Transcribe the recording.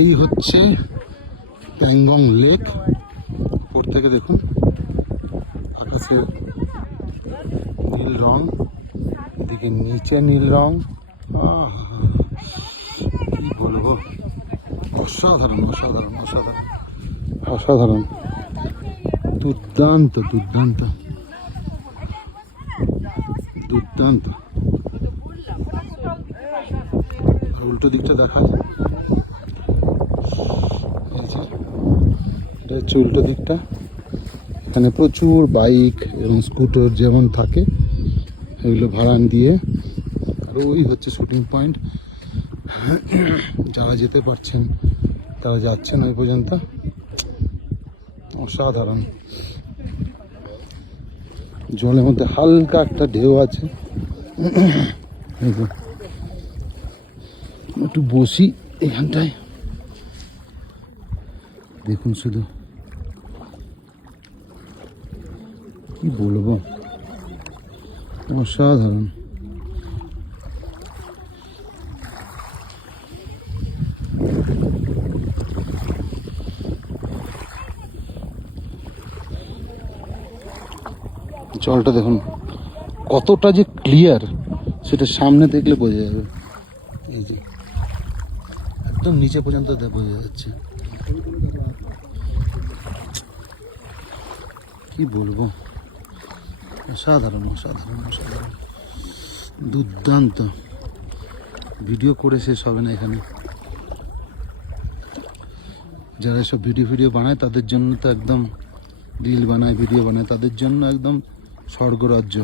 এই হচ্ছে প্যাংগং লেক। উপর থেকে দেখুন আকাশের নীল রং, এদিকে নিচে নীল রং। কি বলবো, অসাধারণ অসাধারণ অসাধারণ অসাধারণ, দুর্দান্ত দুর্দান্ত দুর্দান্ত। আর উল্টো দিকটা দেখায়, এটা হচ্ছে উল্টো দিকটা। এখানে প্রচুর বাইক এবং স্কুটার যেমন থাকে এগুলো ভাড়া দিয়ে। আর ওই হচ্ছে শুটিং পয়েন্ট। যারা যেতে পারছেন তারা যাচ্ছেন ওই পর্যন্ত। অসাধারণ, জলের মধ্যে হালকা একটা ঢেউ আছে। একটু বসি এখানটায়, দেখুন শুধু কি বলবো, অসাধারণ। জলটা দেখুন কতটা যে ক্লিয়ার সেটা সামনে দেখলে বোঝা যাবে। এই যে একদম নিচে পর্যন্ত বোঝা যাচ্ছে। কি বলবো, অসাধারণ অসাধারণ অসাধারণ, দুর্দান্ত। ভিডিও করে শেষ হবে না এখানে। যারা সব ভিডিও বানায় তাদের জন্য তো একদম, রিল বানায় ভিডিও বানায় তাদের জন্য একদম স্বর্গরাজ্য।